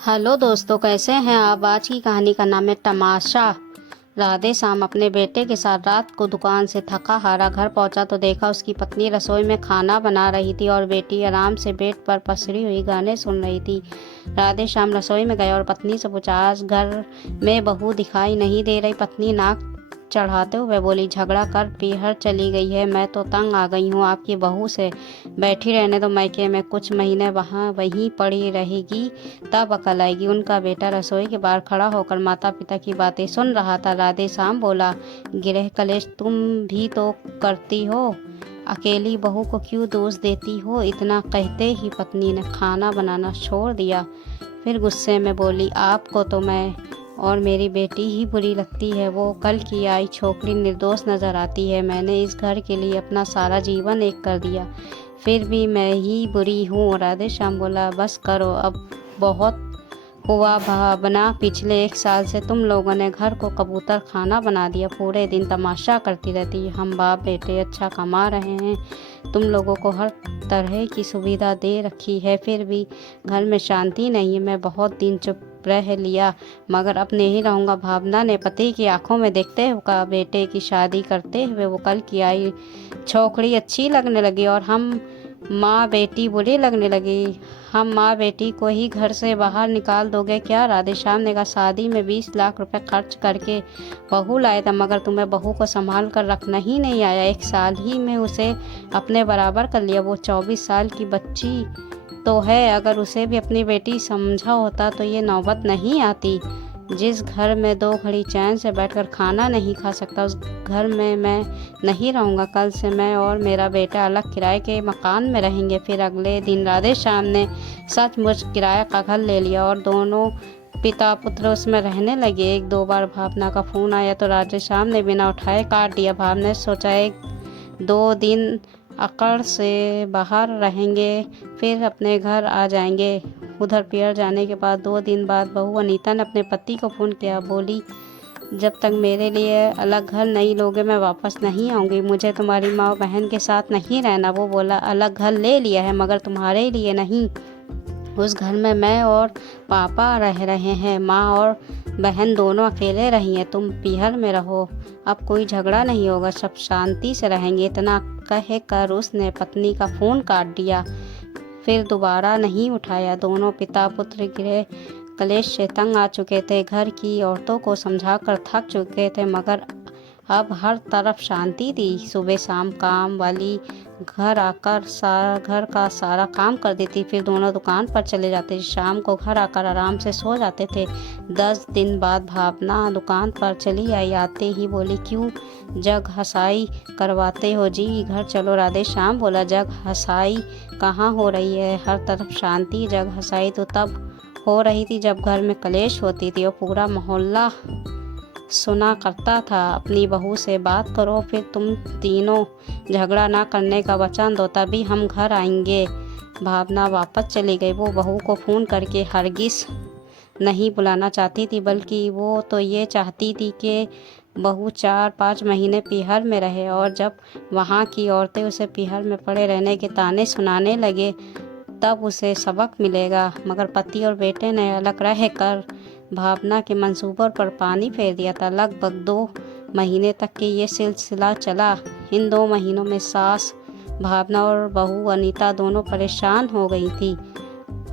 Hello दोस्तों, कैसे हैं आप। आज की कहानी का नाम है तमाशा। राधे श्याम अपने बेटे के साथ रात को दुकान से थका हारा घर पहुंचा तो देखा उसकी पत्नी रसोई में खाना बना रही थी और बेटी आराम से बेड पर पसरी हुई गाने सुन रही थी। राधे श्याम रसोई में गए और पत्नी से पूछा, आज घर में बहू दिखाई नहीं दे रही। पत्नी नाक चढ़ाते हुए बोली, झगड़ा कर पीहर चली गई है। मैं तो तंग आ गई हूँ आपकी बहू से। बैठी रहने दो मैके में, कुछ महीने वहाँ वहीं पड़ी रहेगी, तब अकल आएगी। उनका बेटा रसोई के बाहर खड़ा होकर माता पिता की बातें सुन रहा था। राधे श्याम बोला, गृह कलेश तुम भी तो करती हो, अकेली बहू को क्यों दोष देती हो। इतना कहते ही पत्नी ने खाना बनाना छोड़ दिया। फिर गुस्से में बोली, आपको तो मैं और मेरी बेटी ही बुरी लगती है। वो कल की आई छोकरी निर्दोष नजर आती है। मैंने इस घर के लिए अपना सारा जीवन एक कर दिया, फिर भी मैं ही बुरी हूँ। राधे श्याम बोला, बस करो, अब बहुत हुआ भावना। पिछले 1 साल से तुम लोगों ने घर को कबूतर खाना बना दिया। पूरे दिन तमाशा करती रहती है। हम बाप बेटे अच्छा कमा रहे हैं, तुम लोगों को हर तरह की सुविधा दे रखी है, फिर भी घर में शांति नहीं है। मैं बहुत दिन चुप रह लिया, मगर अब नहीं रहूँगा। भावना ने पति की आंखों में देखते हुए कहा, बेटे की शादी करते हुए वो कल की आई छोकरी अच्छी लगने लगी और हम माँ बेटी बुरी लगने लगी। हम माँ बेटी को ही घर से बाहर निकाल दोगे क्या। राधे श्याम ने कहा, शादी में 20 लाख रुपए खर्च करके बहू लाए थे, मगर तुम्हें बहू को संभाल कर रखना ही नहीं आया। 1 साल ही में उसे अपने बराबर कर लिया। वो 24 साल की बच्ची तो है, अगर उसे भी अपनी बेटी समझा होता तो ये नौबत नहीं आती। जिस घर में 2 घड़ी चैन से बैठकर खाना नहीं खा सकता, उस घर में मैं नहीं रहूँगा। कल से मैं और मेरा बेटा अलग किराए के मकान में रहेंगे। फिर अगले दिन राधे श्याम ने सचमुच किराए का घर ले लिया और दोनों पिता पुत्र उसमें रहने लगे। 1-2 बार भावना का फ़ोन आया तो राधे श्याम ने बिना उठाए काट दिया। भावना ने सोचा, 1-2 दिन अकड़ से बाहर रहेंगे, फिर अपने घर आ जाएंगे। उधर पियर जाने के बाद 2 दिन बाद बहू अनीता ने अपने पति को फ़ोन किया। बोली, जब तक मेरे लिए अलग घर नहीं लोगे मैं वापस नहीं आऊँगी। मुझे तुम्हारी माँ और बहन के साथ नहीं रहना। वो बोला, अलग घर ले लिया है मगर तुम्हारे लिए नहीं। उस घर में मैं और पापा रह रहे हैं, माँ और बहन दोनों अकेले रही हैं। तुम पीहर में रहो, अब कोई झगड़ा नहीं होगा, सब शांति से रहेंगे। इतना कह कर उसने पत्नी का फ़ोन काट दिया, फिर दोबारा नहीं उठाया। दोनों पिता पुत्र गृह कलेश से तंग आ चुके थे, घर की औरतों को समझाकर थक चुके थे, मगर अब हर तरफ शांति थी। सुबह शाम काम वाली घर आकर घर का सारा काम कर देती, फिर दोनों दुकान पर चले जाते। शाम को घर आकर आराम से सो जाते थे। 10 दिन बाद भावना दुकान पर चली आई। आते ही बोली, क्यों जग हसाई करवाते हो जी, घर चलो। राधे श्याम बोला, जग हसाई कहाँ हो रही है, हर तरफ शांति। जग हसाई तो तब हो रही थी जब घर में कलेश होती थी और पूरा मोहल्ला सुना करता था। अपनी बहू से बात करो, फिर तुम तीनों झगड़ा ना करने का वचन दो, तभी हम घर आएंगे। भावना वापस चली गई। वो बहू को फ़ोन करके हरगिज़ नहीं बुलाना चाहती थी, बल्कि वो तो ये चाहती थी कि बहू 4-5 महीने पीहर में रहे, और जब वहाँ की औरतें उसे पीहर में पड़े रहने के ताने सुनाने लगे तब उसे सबक मिलेगा। मगर पति और बेटे ने अलग रह कर भावना के मंसूबों पर पानी फेर दिया था। लगभग 2 महीने तक के ये सिलसिला चला। इन 2 महीनों में सास भावना और बहू अनीता दोनों परेशान हो गई थी।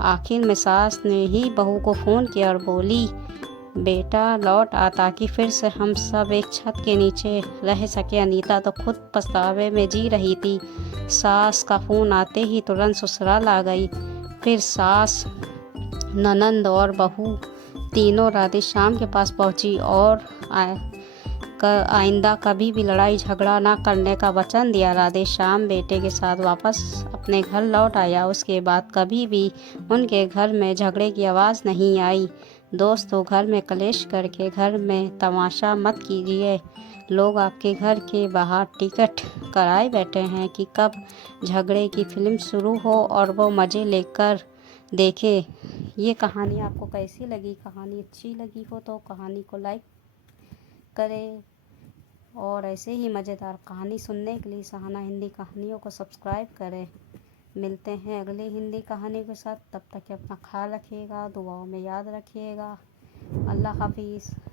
आखिर में सास ने ही बहू को फ़ोन किया और बोली, बेटा लौट आ ताकि फिर से हम सब एक छत के नीचे रह सके। अनीता तो खुद पछतावे में जी रही थी। सास का फ़ोन आते ही तुरंत ससुराल आ गई। फिर सास, ननंद और बहू तीनों राधे श्याम के पास पहुंची और आइंदा कभी भी लड़ाई झगड़ा ना करने का वचन दिया। राधे श्याम बेटे के साथ वापस अपने घर लौट आया। उसके बाद कभी भी उनके घर में झगड़े की आवाज़ नहीं आई। दोस्तों, घर में कलेश करके घर में तमाशा मत कीजिए। लोग आपके घर के बाहर टिकट कराए बैठे हैं कि कब झगड़े की फिल्म शुरू हो और वो मज़े लेकर देखें। ये कहानी आपको कैसी लगी। कहानी अच्छी लगी हो तो कहानी को लाइक करें और ऐसे ही मज़ेदार कहानी सुनने के लिए सहाना हिंदी कहानियों को सब्सक्राइब करें। मिलते हैं अगली हिंदी कहानी के साथ। तब तक अपना ख्याल रखिएगा, दुआओं में याद रखिएगा। अल्लाह हाफिज़।